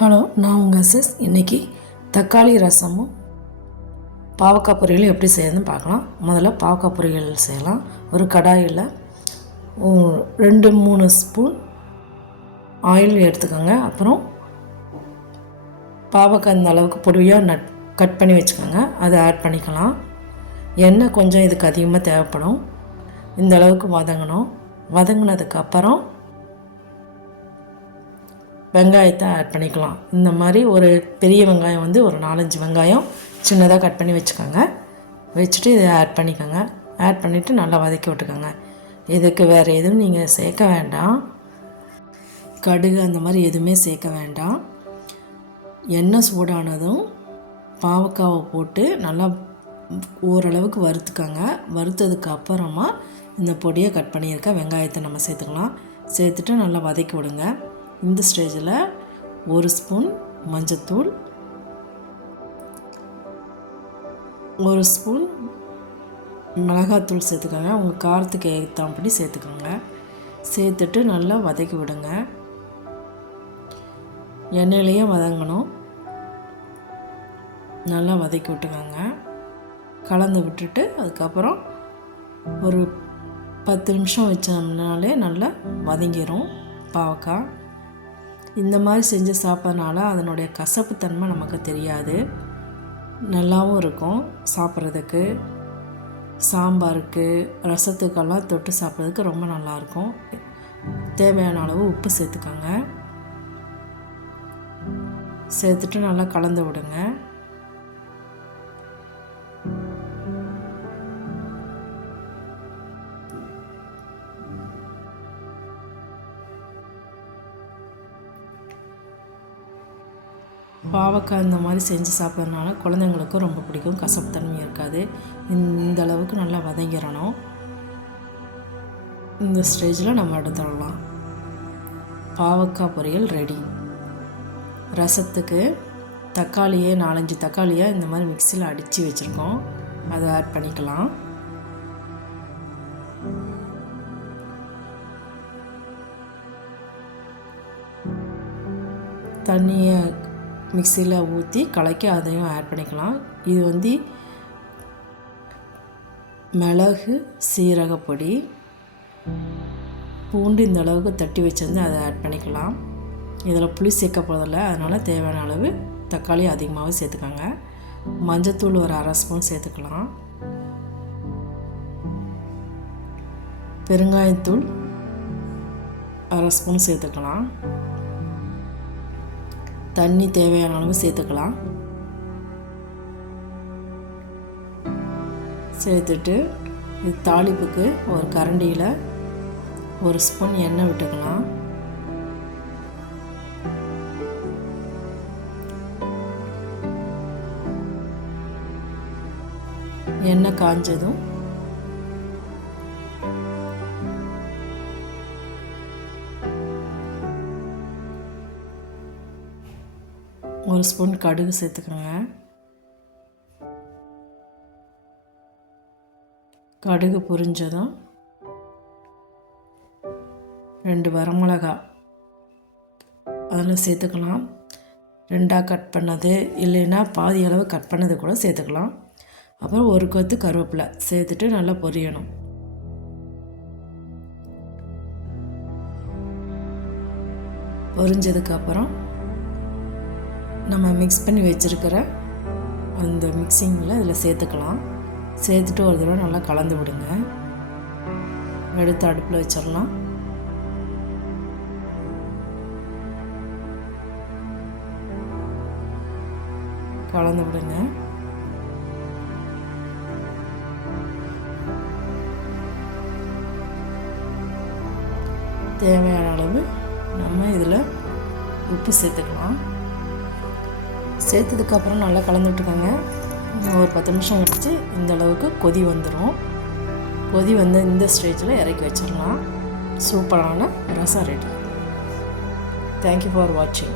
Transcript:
Hello நான் உங்கள் sis இன்றைக்கி தக்காளி ரசமும் பாவக்காய் பொரியலும் எப்படி செய்யறதுன்னு பார்க்கலாம். முதல்ல பாவக்காய் பொரியல் செய்யலாம். ஒரு கடாயில் ரெண்டு மூணு ஸ்பூன் ஆயில் எடுத்துக்கோங்க. அப்புறம் பாவக்காய் இந்த அளவுக்கு பொடியாக நட் கட் பண்ணி வச்சுக்கோங்க. அதை ஆட் பண்ணிக்கலாம். எண்ணெய் கொஞ்சம் இதுக்கு அதிகமாக தேவைப்படும். இந்த அளவுக்கு வதங்கணும். வதங்கினதுக்கப்புறம் அப்புறம் வெங்காயத்தை ஆட் பண்ணிக்கலாம். இந்த மாதிரி ஒரு பெரிய வெங்காயம் வந்து ஒரு நாலஞ்சு வெங்காயம் சின்னதாக கட் பண்ணி வச்சுக்கோங்க. வச்சுட்டு இதை ஆட் பண்ணிக்கோங்க. ஆட் பண்ணிவிட்டு நல்லா வதக்கி விட்டுக்கோங்க. இதுக்கு வேறு எதுவும் நீங்கள் சேர்க்க வேண்டாம். கடுகு அந்த மாதிரி எதுவுமே சேர்க்க வேண்டாம். எண்ணெய் சூடானதும் பாவக்காவை போட்டு நல்லா ஓரளவுக்கு வறுத்துக்கோங்க. வறுத்ததுக்கு அப்புறமா இந்த பொடியை கட் பண்ணியிருக்க வெங்காயத்தை நம்ம சேர்த்துக்கலாம். சேர்த்துட்டு நல்லா வதக்கி விடுங்க. இந்த ஸ்டேஜில் ஒரு ஸ்பூன் மஞ்சத்தூள் ஒரு ஸ்பூன் மிளகாத்தூள் சேர்த்துக்கோங்க. உங்கள் காரத்துக்கு ஏற்றாம்படி சேர்த்துக்கோங்க. சேர்த்துட்டு நல்லா வதக்கி விடுங்க. எண்ணெயிலையே வதங்கணும். நல்லா வதக்கி விட்டுக்கோங்க. கலந்து விட்டுட்டு அதுக்கப்புறம் ஒரு பத்து நிமிஷம் வச்சோம்னாலே நல்லா வதங்கிடும் பாவக்காய். இந்த மாதிரி செஞ்சு சாப்பிட்றதுனால அதனுடைய கசப்புத்தன்மை நமக்கு தெரியாது. நல்லாவும் இருக்கும் சாப்பிட்றதுக்கு. சாம்பாருக்கு ரசத்துக்கெல்லாம் தொட்டு சாப்பிட்றதுக்கு ரொம்ப நல்லாயிருக்கும். தேவையான அளவு உப்பு சேர்த்துக்கோங்க. சேர்த்துட்டு நல்லா கலந்து விடுங்க. பாவக்காய் இந்த மாதிரி செஞ்சு சாப்பிட்றதுனால குழந்தைங்களுக்கும் ரொம்ப பிடிக்கும். கசப்பு தன்மை இருக்காது இந்த அளவுக்கு நல்லா வதங்கிடணும். இந்த ஸ்டேஜில் நம்ம எடுத்துடலாம் பாவக்காய் பொரியல் ரெடி. ரசத்துக்கு தக்காளியே நாலஞ்சு தக்காளியை இந்த மாதிரி மிக்சியில் அடித்து வச்சுருக்கோம். அதை ஆட் பண்ணிக்கலாம். தண்ணியை மிக்சியில் ஊற்றி கலக்கி அதையும் ஆட் பண்ணிக்கலாம். இது வந்து மிளகு சீரகப்பொடி பூண்டு இந்த அளவுக்கு தட்டி வச்சிருந்து அதை ஆட் பண்ணிக்கலாம். இதில் புளி சேர்க்க போகிறதில்ல அதனால் தேவையான அளவு தக்காளி அதிகமாகவே சேர்த்துக்கோங்க. மஞ்சத்தூள் ஒரு அரை ஸ்பூன் சேர்த்துக்கலாம். பெருங்காயத்தூள் அரை ஸ்பூன் சேர்த்துக்கலாம். தண்ணி தேவையான அளவு சேர்த்துக்கலாம். சேர்த்துட்டு இது தாளிப்புக்கு ஒரு கரண்டியில் ஒரு ஸ்பூன் எண்ணெய் விட்டுக்கலாம். எண்ணெய் காஞ்சதும் ஒரு ஸ்பூன் கடுகு சேர்த்துக்கோங்க. கடுகு புரிஞ்சதும் ரெண்டு வரமிளகா அதில் சேர்த்துக்கலாம். ரெண்டாக கட் பண்ணது இல்லைன்னா பாதி அளவு கட் பண்ணது கூட சேர்த்துக்கலாம். அப்புறம் ஒரு கொத்து கருவேப்பிலை சேர்த்துட்டு நல்லா பொரியணும். பொரிஞ்சதுக்கப்புறம் நம்ம மிக்ஸ் பண்ணி வச்சுருக்கிற அந்த மிக்சிங்கில் இதில் சேர்த்துக்கலாம். சேர்த்துட்டு ஒரு தடவை நல்லா கலந்து விடுங்க. எடுத்து அடுப்பில் வச்சிடலாம். கலந்து விடுங்க. தேவையான அளவு நம்ம இதில் உப்பு சேர்த்துக்கலாம். சேர்த்ததுக்கப்புறம் நல்லா கலந்துட்டுருக்காங்க. ஒரு பத்து நிமிஷம் கழித்து இந்தளவுக்கு கொதி வந்துடும் கொதி வந்து இந்த ஸ்டேஜில் இறக்கி வச்சிடலாம். சூப்பரான ரசம் ரெடி. தேங்க்யூ ஃபார் வாட்சிங்